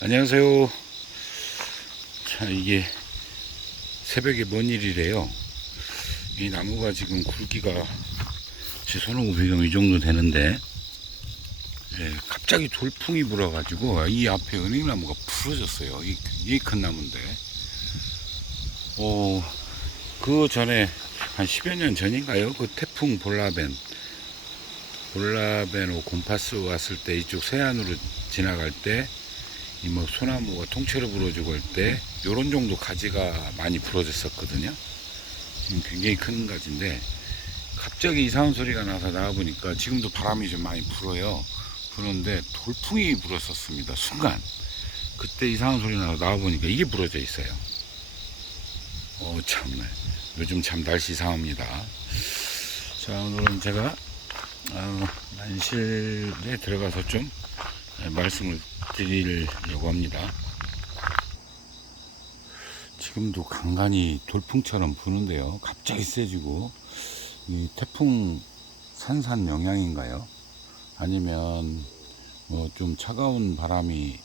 안녕하세요. 자, 이게 새벽에 뭔 일이래요. 이 나무가 지금 굵기가 제 손오고 비교하면 이 정도 되는데, 예, 갑자기 돌풍이 불어가지고 이 앞에 은행나무가 부러졌어요. 이 굉장히 큰 나무인데. 어, 그 전에 한 10여 년 전인가요? 그 태풍 볼라벤. 볼라벤 오 곰파스 왔을 때 이쪽 서해안으로 지나갈 때 이 뭐 소나무가 통째로 부러지고 할 때 요런 정도 가지가 많이 부러졌었거든요. 지금 굉장히 큰 가지인데 갑자기 이상한 소리가 나서 나와보니까 지금도 바람이 좀 많이 불어요. 부는데 돌풍이 불었었습니다. 순간. 그때 이상한 소리 나서 나와보니까 이게 부러져 있어요. 어, 참네. 요즘 참 날씨 이상합니다. 자, 오늘은 제가, 어, 난실에 들어가서 좀 네, 말씀을 드리려고 합니다. 지금도 간간히 돌풍처럼 부는데요. 갑자기 세지고 이 태풍 산산 영향인가요? 아니면 뭐 좀 차가운 바람이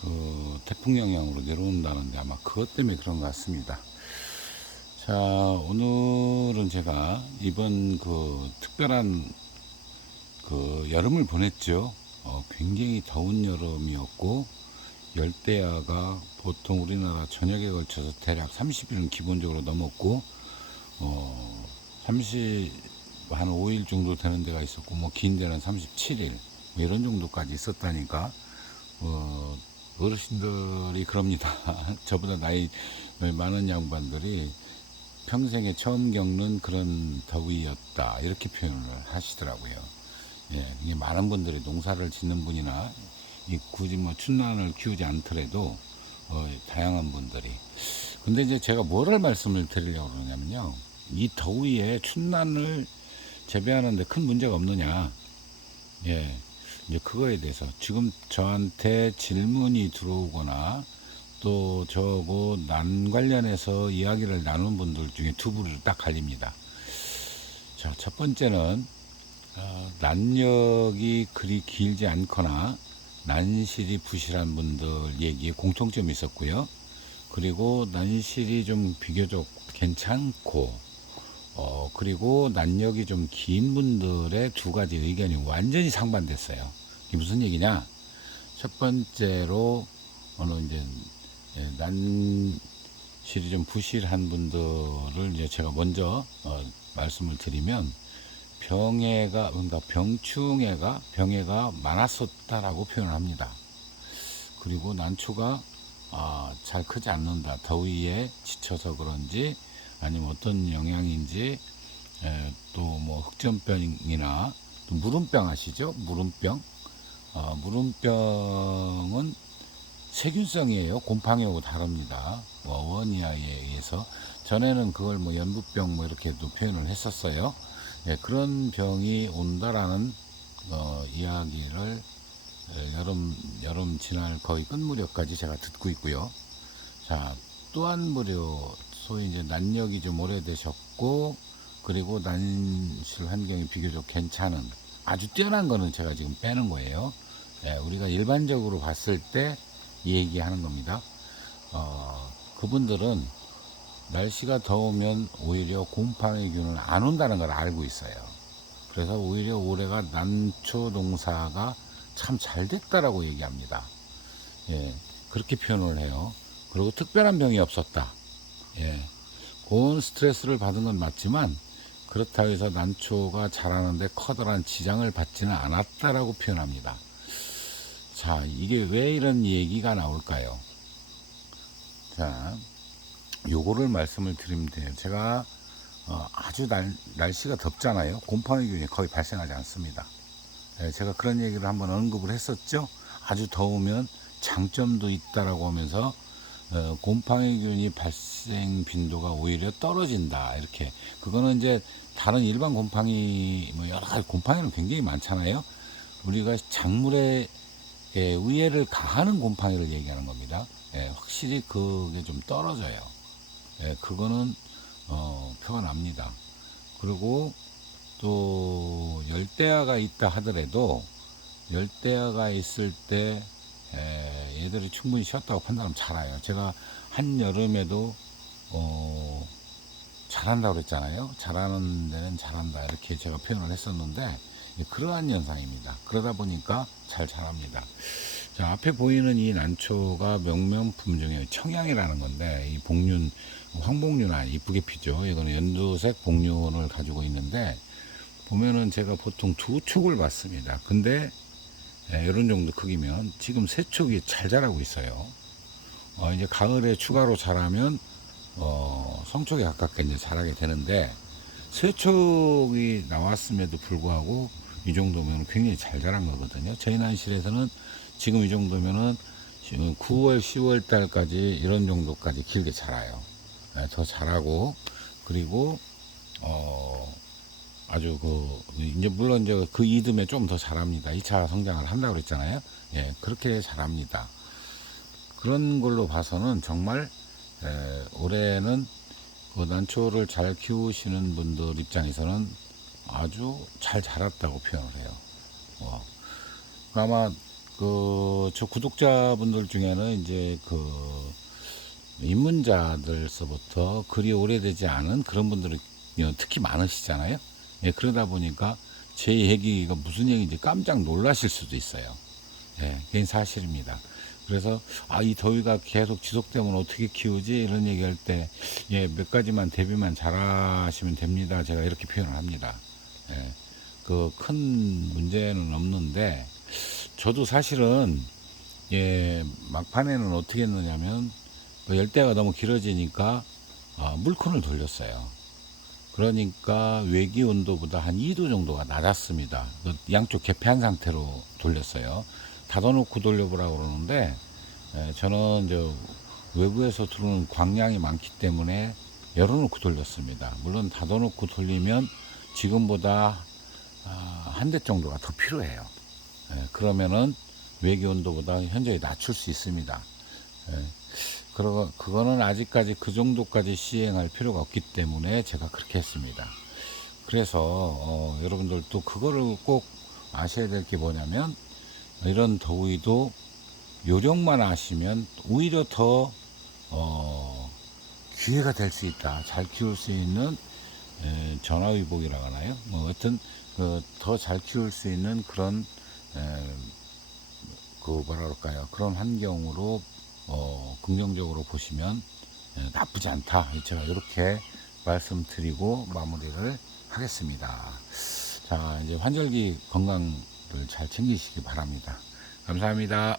그 태풍 영향으로 내려온다는데 아마 그것 때문에 그런 것 같습니다. 자, 오늘은 제가 이번 그 특별한 그 여름을 보냈죠. 어, 굉장히 더운 여름이었고 열대야가 보통 우리나라 전역에 걸쳐서 대략 30일은 기본적으로 넘었고 어, 30, 한 5일 정도 되는 데가 있었고 뭐 긴 데는 37일 뭐 이런 정도까지 있었다니까 어, 어르신들이 그럽니다. 저보다 나이 많은 양반들이 평생에 처음 겪는 그런 더위였다 이렇게 표현을 하시더라고요. 예, 이게 많은 분들이 농사를 짓는 분이나 이 굳이 뭐 춘난을 키우지 않더라도 어, 다양한 분들이. 근데 이제 제가 뭐를 말씀을 드리려고 그러냐면요. 이 더위에 춘난을 재배하는데 큰 문제가 없느냐. 예. 이제 그거에 대해서 지금 저한테 질문이 들어오거나 또 저하고 난 관련해서 이야기를 나눈 분들 중에 두 부류로 딱 갈립니다. 자, 첫 번째는 어, 난력이 그리 길지 않거나 난실이 부실한 분들 얘기에 공통점이 있었고요. 그리고 난실이 좀 비교적 괜찮고 어, 그리고 난력이 좀 긴 분들의 두 가지 의견이 완전히 상반됐어요. 이게 무슨 얘기냐? 첫 번째로 어느 이제 예, 난실이 좀 부실한 분들을 이제 제가 먼저 어, 말씀을 드리면 병해가 그러니까 병충해가 병해가 많았었다라고 표현을 합니다. 그리고 난초가 아, 잘 크지 않는다. 더위에 지쳐서 그런지 아니면 어떤 영향인지 또 뭐 흑점병이나 또 무름병 아시죠? 무름병. 어, 무름병은 세균성이에요. 곰팡이하고 다릅니다. 뭐 원이하에 의해서 전에는 그걸 뭐 연부병 뭐 이렇게도 표현을 했었어요. 예, 그런 병이 온다라는 어, 이야기를 예, 여름 여름 지날 거의 끝 무렵까지 제가 듣고 있고요. 자, 또한 무료 소위 이제 난력이 좀 오래되셨고 그리고 난실 환경이 비교적 괜찮은 아주 뛰어난 거는 제가 지금 빼는 거예요. 예, 우리가 일반적으로 봤을 때 얘기하는 겁니다. 어, 그분들은 날씨가 더우면 오히려 곰팡이 균은 안 온다는 걸 알고 있어요. 그래서 오히려 올해가 난초 농사가 참 잘 됐다라고 얘기합니다. 예, 그렇게 표현을 해요. 그리고 특별한 병이 없었다. 예, 고온 스트레스를 받은 건 맞지만 그렇다고 해서 난초가 자라는데 커다란 지장을 받지는 않았다라고 표현합니다. 자, 이게 왜 이런 얘기가 나올까요? 자, 요거를 말씀을 드리면 돼요. 제가 어, 아주 날, 날씨가 덥잖아요. 곰팡이균이 거의 발생하지 않습니다. 예, 제가 그런 얘기를 한번 언급을 했었죠. 아주 더우면 장점도 있다라고 하면서 어, 곰팡이균이 발생 빈도가 오히려 떨어진다. 이렇게 그거는 이제 다른 일반 곰팡이 뭐 여러 가지 곰팡이는 굉장히 많잖아요. 우리가 작물에 예, 의해를 가하는 곰팡이를 얘기하는 겁니다. 예, 확실히 그게 좀 떨어져요. 예, 그거는 어, 표가 납니다. 그리고 또 열대야가 있다 하더라도 열대야가 있을 때 에, 얘들이 충분히 쉬었다고 판단하면 자라요. 제가 한 여름에도 어, 잘한다고 그랬잖아요. 잘하는 데는 잘한다 이렇게 제가 표현을 했었는데 예, 그러한 현상입니다. 그러다 보니까 잘 자랍니다. 자 앞에 보이는 이 난초가 명명품 중에 청양이라는 건데 이 복륜 황복륜아 이쁘게 피죠. 이거는 연두색 복륜을 가지고 있는데 보면은 제가 보통 두 촉을 받습니다. 근데 예, 이런 정도 크기면 지금 세 촉이 잘 자라고 있어요. 어, 이제 가을에 추가로 자라면 어, 성촉에 가깝게 이제 자라게 되는데 세 촉이 나왔음에도 불구하고 이 정도면 굉장히 잘 자란 거거든요. 저희 난실에서는 지금 이 정도면은 지금 9월, 10월 달까지 이런 정도까지 길게 자라요. 예, 더 자라고 그리고 어 아주 그 이제 물론 이제 그 이듬해 좀더 자랍니다. 2차 성장을 한다고 그랬잖아요. 예, 그렇게 자랍니다. 그런 걸로 봐서는 정말 에, 올해는 그 난초를 잘 키우시는 분들 입장에서는 아주 잘 자랐다고 표현을 해요. 어. 아마 그 저 구독자분들 중에는 이제 그 입문자들서부터 그리 오래되지 않은 그런 분들이 특히 많으시잖아요. 예, 그러다 보니까 제 얘기가 무슨 얘기인지 깜짝 놀라실 수도 있어요. 예, 그게 사실입니다. 그래서 아 이 더위가 계속 지속되면 어떻게 키우지 이런 얘기할 때 예, 몇 가지만 대비만 잘하시면 됩니다. 제가 이렇게 표현을 합니다. 예, 그 큰 문제는 없는데 저도 사실은 예, 막판에는 어떻게 했느냐면 그 열대가 너무 길어지니까 아, 물콘을 돌렸어요. 그러니까 외기 온도보다 한 2도 정도가 낮았습니다. 그 양쪽 개폐한 상태로 돌렸어요. 닫아놓고 돌려보라고 그러는데 에, 저는 저 외부에서 들어오는 광량이 많기 때문에 열어놓고 돌렸습니다. 물론 닫아놓고 돌리면 지금보다 아, 한대 정도가 더 필요해요. 에, 그러면은 외기 온도보다 현저히 낮출 수 있습니다. 에, 그러, 그거는 아직까지 그 정도까지 시행할 필요가 없기 때문에 제가 그렇게 했습니다. 그래서 어, 여러분들도 그거를 꼭 아셔야 될 게 뭐냐면 이런 더위도 요령만 아시면 오히려 더 어, 기회가 될 수 있다. 잘 키울 수 있는 에, 전화위복이라고 하나요? 뭐 하여튼 그, 더 잘 키울 수 있는 그런 에, 그 뭐라 그럴까요? 그런 환경으로 어, 긍정적으로 보시면 에, 나쁘지 않다. 제가 이렇게 말씀드리고 마무리를 하겠습니다. 자, 이제 환절기 건강을 잘 챙기시기 바랍니다. 감사합니다.